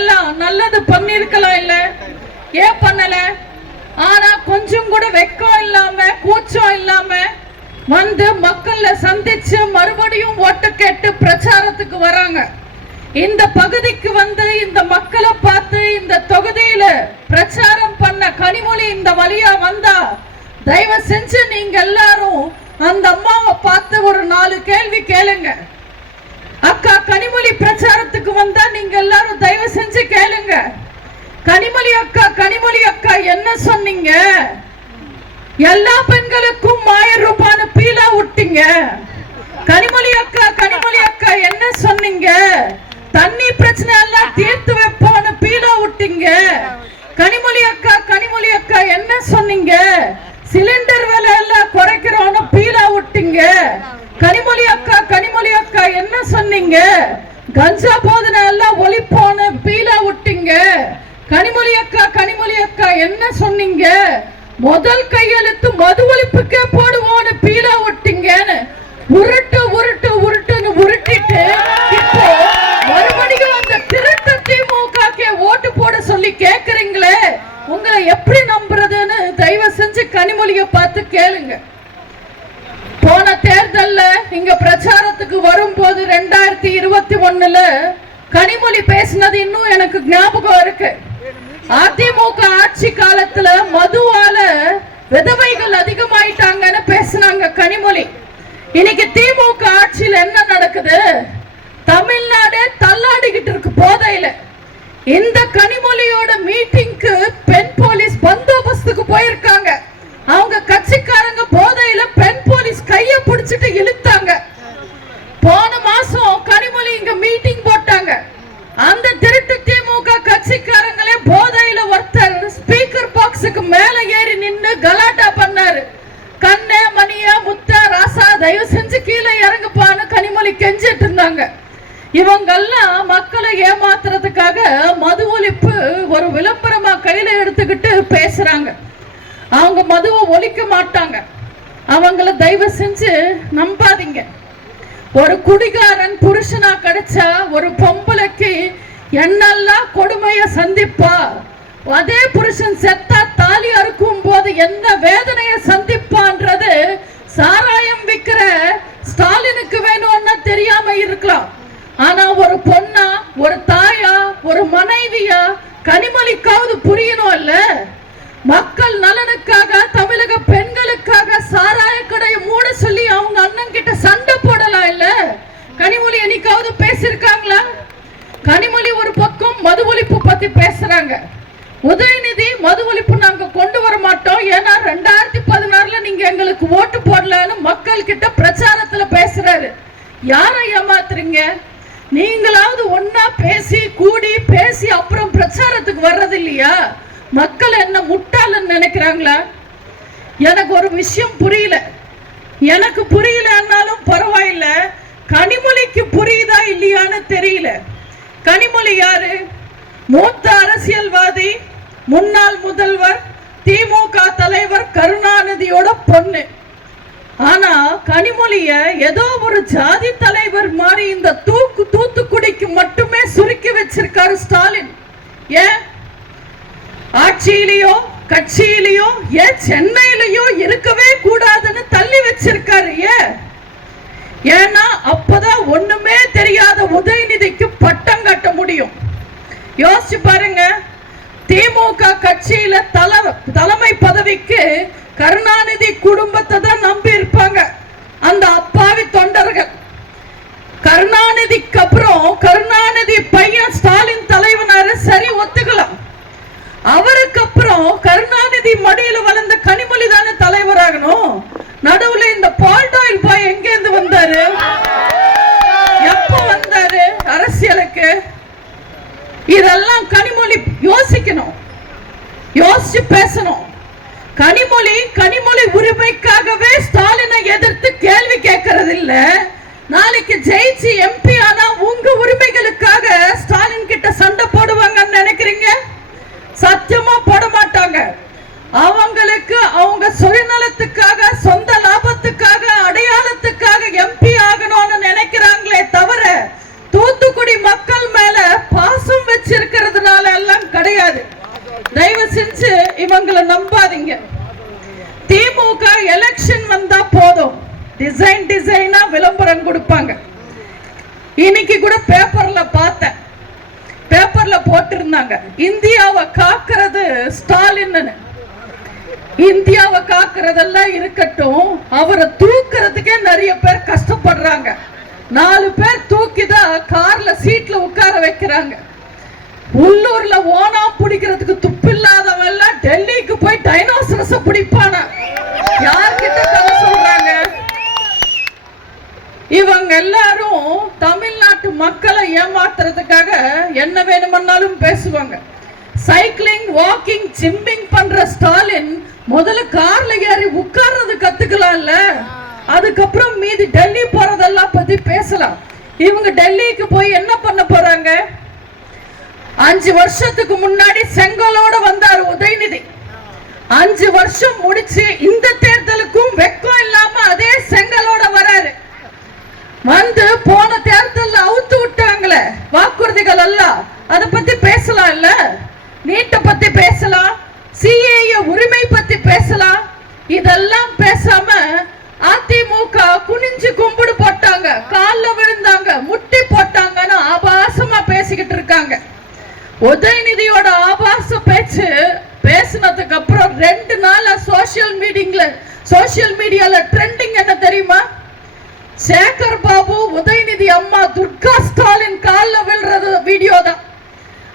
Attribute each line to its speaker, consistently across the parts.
Speaker 1: எல்லாம் நல்லது பண்ணிருக்கலாம் இல்ல. ஏன் பண்ணல? ஆனா கொஞ்சம் கூட வெக்கம் இல்லாம கூச்சம் இல்லாம வந்து மக்கள்ல சந்திச்சு மறுபடியும் ஓட்டு கேட்டு பிரச்சாரத்துக்கு வராங்க. இந்த பகுதிக்கு வந்து இந்த மக்களை பார்த்து இந்த தொகுதியில பிரச்சாரம் பண்ண கனிமொழி இந்த வழியா வந்தா தயவு செஞ்சு நீங்க எல்லாரும் அந்த அம்மாவை பார்த்து ஒரு நாலு கேள்வி கேளுங்க. அக்கா கனிமொழி பிரச்சாரத்துக்கு வந்தா நீங்க எல்லாரும் தயவு செஞ்சு கேளுங்க. கனிமொழி அக்கா கனிமொழி அக்கா என்ன சொன்னீங்க? எல்லா பெண்களுக்கும் ஆயிரம் ரூபான்னு பீலா விட்டீங்க கனிமொழி அக்கா கனிமொழி அக்கா என்ன சொன்னீங்க? தண்ணி பிரச்சனை எல்லாம் தீர்த்து வைப்போம்னு பீலா விட்டீங்க கனிமொழி அக்கா கனிமொழி அக்கா என்ன சொன்னீங்க? சிலிண்டர் விலை எல்லாம் குறைக்கிறோம்னு பீலா விட்டு கனிமொழி அக்கா கனிமொழி அக்கா விட்டீங்க கஞ்சா போதனை எல்லாம் ஒழிப்போன்னு பீலா விட்டீங்க. கனிமொழி அக்கா கனிமொழி அக்கா என்ன சொன்னீங்க? முதல் கையெழுத்து மது ஒழிப்புக்கே போடுவோம்னு பீலா விட்டீங்கன்னு உருட்டு உருட்டு உருட்டுன்னு உருட்டிட்டு இப்போ மறுபடியும் அந்த திருட்டு திமுகக்கே ஓட்டு போட சொல்லி கேக்குறீங்களே உங்களை எப்படி நம்புறதுன்னு தயவு செஞ்சு கனிமொழியை பார்த்து கேளுங்க. போன தேர்தல்ல இங்க பிரச்சாரத்துக்கு வரும்போது ரெண்டாயிரத்தி இருபத்தி ஒண்ணுல கனிமொழி பேசினது இன்னும் எனக்கு ஞாபகம் இருக்கு. அதிமுக ஆட்சி காலத்துல மதுவால விதவைகள் அதிகமாயிட்டாங்கன்னு பேசினாங்க கனிமொழி. இன்னைக்கு திமுக ஆட்சியில் என்ன நடக்குது? தமிழ்நாடே தள்ளாடிக்கிட்டு இருக்கு போதையில. இந்த கனிமொழியோட மீட்டிங்க்கு பெண் போலீஸ் பந்தோபஸ்துக்கு போயிருக்காங்க. அவங்க கட்சிக்காரங்க போதையில பெண் போலீஸ் கை பிடிச்சிட்டு இழுத்தாங்க போன மாசம் கனிமொழி இங்க மீட்டிங் போட்டாங்க அந்த திருட்டு திமுக கட்சிக்காரங்களே போதையில ஒருத்தர் ஸ்பீக்கர் பாக்ஸுக்கு மேல ஏறி நின்னு கலாட்டா பண்ணாரு கண்ணே மணியா முத்தா ராசா தயவு செஞ்சு கீழே இறங்குப்பான்னு கனிமொழி கெஞ்சிட்டு இருந்தாங்க இவங்கெல்லாம் மக்களை ஏமாத்துறதுக்காக மது ஒழிப்பு ஒரு விளம்பரமா கையில எடுத்துக்கிட்டு பேசுறாங்க அவங்க மதுவை ஒழிக்க மாட்டாங்க அவங்கள செஞ்சு நம்பாதீங்க. ஒரு குடிகாரன் புருஷனா கிடைச்சா ஒரு பொம்பளைக்கு என்னெல்லாம் கொடுமைய சந்திப்பா அதே புருஷன் செத்தா தாலி அறுக்கும் போது என்ன வேதனைய சந்திப்பான்றது சாராயம் விக்கிற ஸ்டாலினுக்கு வேணும்னா தெரியாம இருக்கலாம். ஆனா ஒரு பொண்ணா ஒரு தாயா ஒரு மனைவியா கனிமொழிக்காவது புரியணும் இல்லை? மக்கள் நலனுக்காக தமிழக பெண்களுக்காக சாராய கடையை மூட சொல்லி அவங்க அண்ணன் கிட்ட சண்டை போடலாம் இல்ல? கனிமொழி என்னைக்காவது பேசியிருக்காங்களா? கனிமொழி ஒரு பக்கம் மது ஒழிப்பு பத்தி பேசுறாங்க. உதயநிதி மது ஒழிப்பு நாங்க கொண்டு வர மாட்டோம். ஏன்னா ரெண்டாயிரத்தி பதினாறுல நீங்க எங்களுக்கு ஓட்டு போடலன்னு மக்கள் கிட்ட பிரச்சாரத்துல பேசுறாரு. யாரை ஏமாத்துறீங்க? நீங்களாவது ஒன்னா பேசி கூடி பேசி அப்புறம் பிரச்சாரத்துக்கு வர்றது இல்லையா? மக்கள் என்ன முட்டாளன்னு நினைக்கிறாங்களா? எனக்கு ஒரு விஷயம் புரியல. எனக்கு புரியலன்னாலும் பரவாயில்ல. கனிமொழிக்கு புரியுதா இல்லையான்னு தெரியல. கனிமொழி யாரு? மூத்த அரசியல்வாதி முன்னாள் முதல்வர் திமுக தலைவர் கருணாநிதியோட பொண்ணு. ஆனா கனிமொழிய ஏதோ ஒரு ஜாதி தலைவர் மாதிரி இந்த தூக்கு தூத்துக்குடிக்கு மட்டுமே சுருக்கி வச்சிருக்காரு ஸ்டாலின். ஏன்? ஆட்சியிலையோ கட்சியிலையோ ஏன் சென்னையிலையோ இருக்கவே கூடாதுன்னு தள்ளி வச்சிருக்காரு ஏன் ஏன்னா அப்பதான் ஒண்ணுமே தெரியாத உதயநிதிக்கு பட்டம் கட்ட முடியும். யோசிச்சு பாருங்க திமுக கட்சியில தலை தலைமை பதவிக்கு கருணாநிதி குடும்பத்தை தான் நம்பி இருப்பாங்க. அந்த அப்பாவி தொண்டர்கள். கருணாநிதிக்கு அப்புறம் கருணாநிதி பையன் ஸ்டாலின் தலைவனாரு சரி ஒத்துக்கலாம். அவருக்கு அப்புறம் கருணாநிதி மடியில வளர்ந்த கனிமொழி தானே தலைவராகணும்? நடுவுல இந்த பால் டாயில் பாய் எங்க இருந்து வந்தாரு? எப்ப வந்தாரு அரசியலுக்கு? இதெல்லாம் கனிமொழி யோசிக்கணும். யோசிச்சு பேசணும். கனிமொழி கனிமொழி உரிமைக்காகவே ஸ்டாலினை எதிர்த்து கேள்வி கேட்கறது இல்ல நாளைக்கு ஜெயிச்சு எம்பி நிறைய பேர் கஷ்டப்படுறாங்க. நாலு பேர் தூக்கி தான் கார்ல சீட்ல உட்கார வைக்கிறாங்க. உள்ளூர்ல ஓனா பிடிக்கிறதுக்கு துப்பில்லாதவன் எல்லாம் டெல்லிக்கு போய் டைனோசரஸ பிடிப்பான யார்கிட்ட கதை சொல்றாங்க? இவங்க எல்லாரும் தமிழ்நாட்டு மக்களை ஏமாத்துறதுக்காக என்ன வேணுமென்னாலும் பேசுவாங்க. சைக்கிளிங் வாக்கிங் ஜிம்மிங் பண்ற ஸ்டாலின் முதல்ல கார்ல ஏறி உட்கார்றது கத்துக்கலாம்ல. அதுக்கப்புறம் மீதி டெல்லி போறதெல்லாம் பத்தி பேசலாம். இவங்க டெல்லிக்கு போய் என்ன பண்ண போறாங்க? அஞ்சு வருஷத்துக்கு முன்னாடி செங்கலோட வந்தார் உதயநிதி. அஞ்சு வருஷம் முடிச்சு இந்த தேர்தலுக்கும் வெக்கம் இல்லாம அதே செங்கலோட வராரு. வந்து போன தேர்தல்ல அவுத்து விட்டாங்களே வாக்குறுதிகள் எல்லாம். அத பத்தி பேசலாம் இல்ல? நீட்டை பத்தி பேசலாம் சிஏஏ உரிமை பத்தி பேசலாம். இதெல்லாம் பேசாம அதிமுக உதயநிதியோட ஆபாச பேச்சு பேசினதுக்கு அப்புறம் ரெண்டு நாளா சோசியல் மீடியால சோசியல் மீடியால ட்ரெண்டிங் என்ன தெரியுமா? சேகர் பாபு உதயநிதி அம்மா துர்கா ஸ்டாலின் காலில் விழுறது வீடியோ தான்.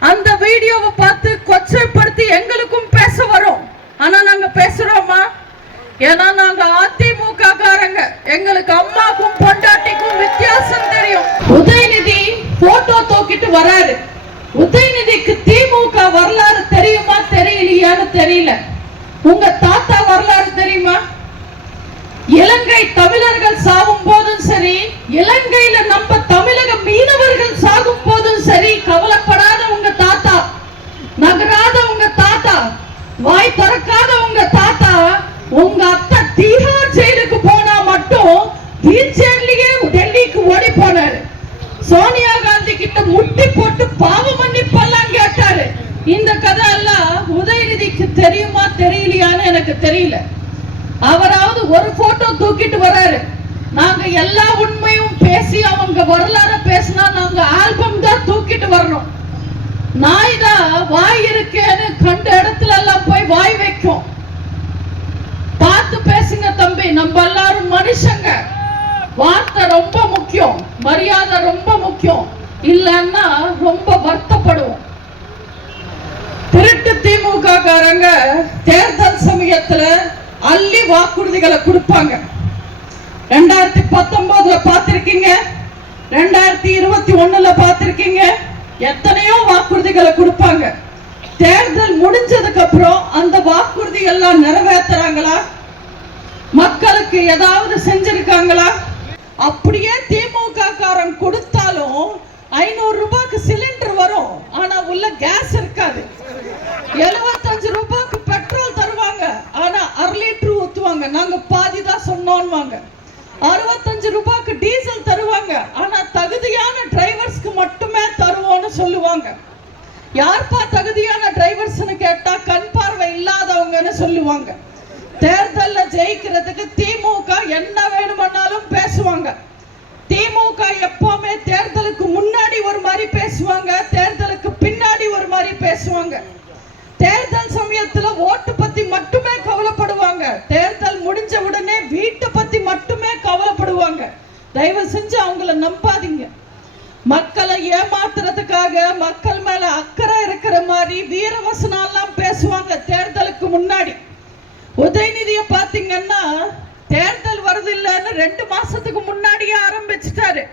Speaker 1: அந்த வீடியோவை பார்த்து கொச்சைப்படுத்தி எங்களுக்கும் பேச வரும். ஆனா நாங்க பேசுறோமா? ஏன்னா நாங்க அதிமுக காரங்க எங்களுக்கு அம்மாக்கும் பொண்டாட்டிக்கும் வித்தியாசம் தெரியும் உதயநிதி போட்டோ தூக்கிட்டு வராரு உதயநிதிக்கு திமுக வரலாறு தெரியுமா தெரியலையான்னு தெரியல உங்க தாத்தா வரலாறு தெரியுமா இலங்கை தமிழர்கள் சாகும் போதும் சரி இலங்கையில நம்ம தமிழக மீனவர்கள் சாகும் போதும் சரி கவலைப்படாத உங்க தாத்தா நகராத உங்க தாத்தா வாய் திறக்காத உங்க தாத்தா உங்க அத்தை தீகார் ஜெயிலுக்கு போனா மட்டும் வீல்சேர்லயே டெல்லிக்கு ஓடி போனாரு சோனியா காந்தி கிட்ட முட்டி போட்டு பாவ மன்னிப்பெல்லாம் கேட்டாரு இந்த கதை எல்லாம் உதயநிதிக்கு தெரியுமா தெரியலையான்னு எனக்கு தெரியல அவராவது ஒரு போட்டோ தூக்கிட்டு வராரு நாங்க எல்லா உண்மையும் பேசி அவங்க வரலாற பேசினா நாங்க ஆல்பம் தான் தூக்கிட்டு வரணும் நாய் தான் வாய் இருக்கேன்னு கண்ட இடத்துல எல்லாம் போய் வாய் வைக்கும் பார்த்து பேசுங்க தம்பி நம்ம எல்லாரும் மனுஷங்க வார்த்தை ரொம்ப முக்கியம் மரியாதை ரொம்ப முக்கியம். இல்லைன்னா ரொம்ப வருத்தப்படுவோம். திருட்டு திமுக காரங்க தேர்தல் சமயத்துல அள்ளி வாக்குறுதிகளை கொடுப்பாங்க. ரெண்டாயிரத்தி பத்தொன்பதுல பார்த்திருக்கீங்க ரெண்டாயிரத்தி இருபத்தி ஒண்ணுல பார்த்திருக்கீங்க எத்தனையோ வாக்குறுதிகளை கொடுப்பாங்க. தேர்தல் முடிஞ்சதுக்கு அப்புறம் அந்த வாக்குறுதி எல்லாம் நிறைவேற்றுறாங்களா மக்களுக்கு ஏதாவது அப்படியே திமுக காரன் கொடுத்தாலும் ஐநூறு ரூபாய்க்கு சிலிண்டர் வரும். ஆனா உள்ள கேஸ் இருக்காது. எழுபத்தஞ்சு ரூபாய்க்கு பெட்ரோல் தருவாங்க. ஆனா அரை லிட்டர் ஊத்துவாங்க. நாங்க பாதி தான் சொன்னோம்வாங்க அறுபத்தஞ்சு ரூபாய்க்கு டீசல் தருவாங்க. ஆனா தகுதியான டிரைவர்ஸ்க்கு மட்டுமே தருவோம்னு சொல்லுவாங்க. யார்ப்பா தகுதியான டிரைவர்ஸ்னு கேட்டா கண் பார்வை இல்லாதவங்கன்னு சொல்லுவாங்க. தேர்தல்ல ஜெயிக்கிறதுக்கு திமுக என்ன எப்பவுமே தேர்தலுக்கு முன்னாடி ஒரு மாதிரி பேசுவாங்க தேர்தலுக்கு பின்னாடி ஒரு மாதிரி பேசுவாங்க. தேர்தல் சமயத்துல ஓட்டு பத்தி மட்டுமே கவலைப்படுவாங்க. தேர்தல் முடிஞ்ச உடனே வீட்டை பத்தி மட்டுமே கவலைப்படுவாங்க. தயவு செஞ்சு அவங்கள நம்பாதீங்க. மக்களை ஏமாத்துறதுக்காக மக்கள் மேல அக்கறை இருக்கிற மாதிரி வீரவசனம் பேசுவாங்க தேர்தலுக்கு முன்னாடி. உதயநிதிய பாத்தீங்கன்னா தேர்தல் வருது இல்லைன்னு ரெண்டு மாசத்துக்கு முன்னாடியே ஆரம்பிச்சிட்டாரு.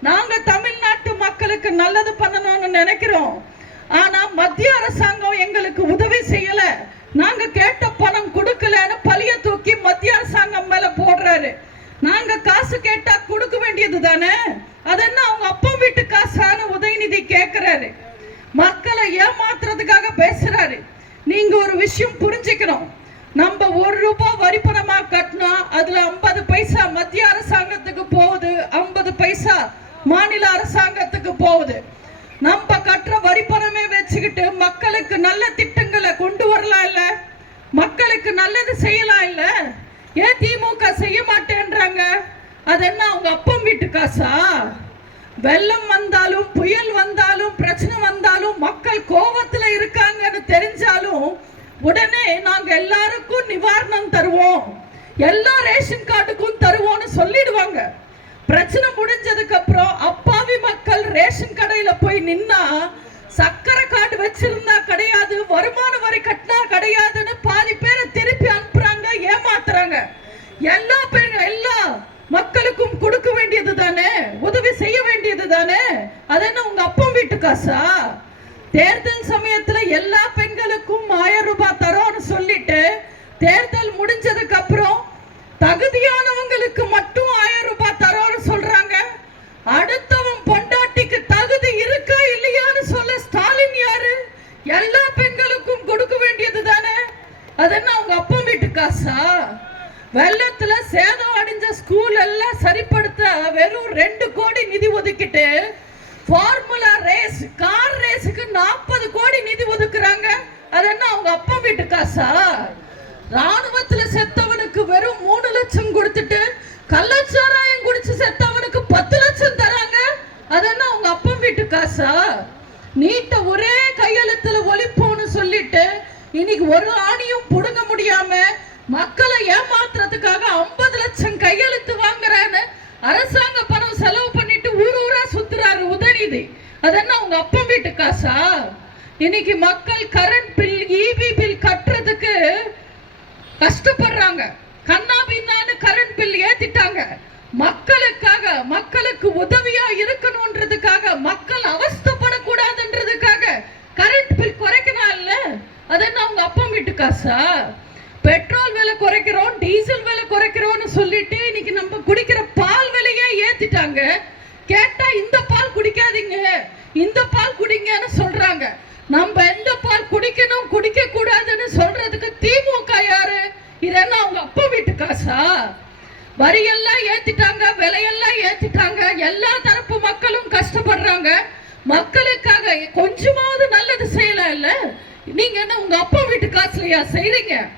Speaker 1: நாங்க தமிழ்நாட்டு மக்களுக்கு நல்லது பண்ணணும்னு நினைக்கிறோம். ஆனா மத்திய அரசாங்கம் எங்களுக்கு உதவி செய்யல. நாங்க கேட்ட பணம் கொடுக்கலன்னு பழிய தூக்கி மத்திய அரசாங்கம் மேல போடுறாரு. நாங்க காசு கேட்டா கொடுக்க வேண்டியது தானே? அதென்ன அவங்க அப்பா வீட்டு காசான உதயநிதி கேக்குறாரு. மக்களை ஏமாத்துறதுக்காக பேசுறாரு. நீங்க ஒரு விஷயம் புரிஞ்சுக்கணும். நம்ம ஒரு ரூபாய் வரி பணமா கட்டினா அதுல ஐம்பது பைசா மத்திய அரசாங்கத்துக்கு போகுது ஐம்பது பைசா மாநில அரசாங்கத்துக்கு போகுது நம்ம கட்டுற வரி பணமே வச்சுக்கிட்டு மக்களுக்கு நல்ல திட்டங்களை கொண்டு வரலாம் இல்ல மக்களுக்கு நல்லது செய்யலாம் இல்ல ஏன் திமுக செய்ய மாட்டேன்றாங்க அது என்ன அவங்க அப்பம் வீட்டு காசா வெள்ளம் வந்தாலும் புயல் வந்தாலும் பிரச்சனை வந்தாலும் மக்கள் கோபத்துல இருக்காங்கன்னு தெரிஞ்சாலும் உடனே நாங்க எல்லாருக்கும் நிவாரணம் தருவோம் எல்லா ரேஷன் கார்டுக்கும் தருவோம்னு சொல்லிடுவாங்க பிரச்சனை முடிஞ்சதுக்கு அப்புறம் அப்பாவி மக்கள் ரேஷன் கடையில போய் நின்னா சக்கரை கார்டு வச்சிருந்தா கிடையாது வருமான வரி கட்டினா கிடையாதுன்னு பாதி பேரை திருப்பி அனுப்புறாங்க ஏமாத்துறாங்க. எல்லா பேரும் எல்லா மக்களுக்கும் கொடுக்க வேண்டியது தானே? உதவி செய்ய வேண்டியது தானே? அது என்ன உங்க அப்பா வீட்டு காசா? தேர்தல் சமயத்துல எல்லா இன்னைக்கு ஒரு ஆணியும் புடுங்க முடியாம மக்களை ஏமாத்துறதுக்காக ஐம்பது லட்சம் கையெழுத்து வாங்குறான்னு அரசாங்க பணம் செலவு பண்ணிட்டு ஊர் ஊரா சுத்துறாரு உதயநிதி. அதென்ன உங்க அப்பா வீட்டு காசா? இன்னைக்கு மக்கள் கரண்ட் பில் இபி பில் கட்டுறதுக்கு கஷ்டப்படுறாங்க. கண்ணா பின்னான்னு கரண்ட் பில் ஏத்திட்டாங்க. மக்களுக்காக மக்களுக்கு உதவியா இருக்கணும்ன்றதுக்காக மக்கள் அவசியம் கரண்ட் பில் குறைக்கணும் இல்ல அது என்ன அவங்க இருக்கா சார்? பெட்ரோல் விலை குறைக்கிறோம் டீசல் விலை குறைக்கிறோம்னு சொல்லிட்டு இன்னைக்கு நம்ம குடிக்கிற பால் விலையே ஏத்திட்டாங்க. கேட்டா இந்த பால் குடிக்காதீங்க. இந்த பால் குடிங்கன்னு சொல்றாங்க. நம்ம எந்த பால் குடிக்கணும் குடிக்க கூடாதுன்னு சொல்றதுக்கு திமுக யாரு? இது அவங்க அப்பா வீட்டு காசா வரியெல்லாம் ஏத்திட்டாங்க விலையெல்லாம் ஏத்திட்டாங்க. எல்லா தரப்பு மக்களும் கஷ்டப்படுறாங்க. மக்களுக்காக கொஞ்சமாவது நல்லது செய்யலாம் இல்ல? நீங்க என்ன உங்க அப்பா வீட்டு காசுலயா செய்றீங்க?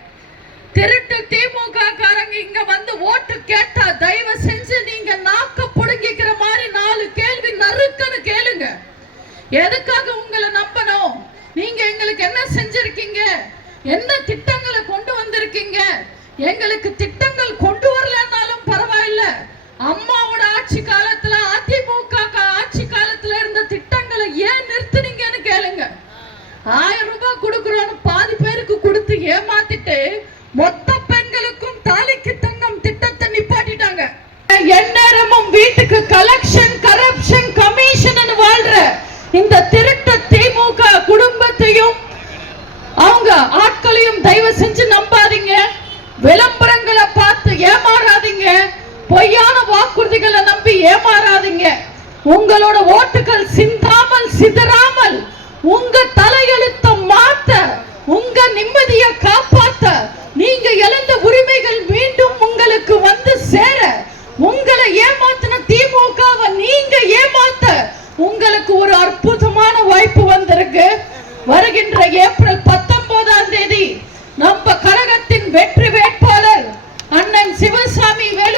Speaker 1: திருட்டு திமுக காரங்க இங்க வந்து ஓட்டு கேட்டா தயவு செஞ்சு நீங்க நாக்க புடுங்கிக்கிற மாதிரி நாலு கேள்வி நறுக்குன்னு கேளுங்க. எதுக்காக உங்களை நம்பணும்? நீங்க எங்களுக்கு என்ன செஞ்சிருக்கீங்க? என்ன திட்டங்களை கொண்டு வந்திருக்கீங்க? எங்களுக்கு திட்டங்கள் கொண்டு வரலன்னாலும் பொய்யான வாக்குறுதிகளை நம்பி ஏமாறாதீங்க. உங்களோட ஓட்டுகள் சிந்தாமல் சிதறாமல் உங்க தலையெழுத்த மாத்த உங்க நிம்மதியை காப்பாத்த நீங்க இழந்த உரிமைகள் மீண்டும் உங்களுக்கு வந்து சேர உங்களை ஏமாத்தின திமுகவை நீங்க ஏமாத்த உங்களுக்கு ஒரு அற்புதமான வாய்ப்பு வந்திருக்கு. வருகின்ற ஏப்ரல் பத்தொன்பதாம் தேதி நம்ம கழகத்தின் வெற்றி வேட்பாளர் அண்ணன் சிவசாமி வேலு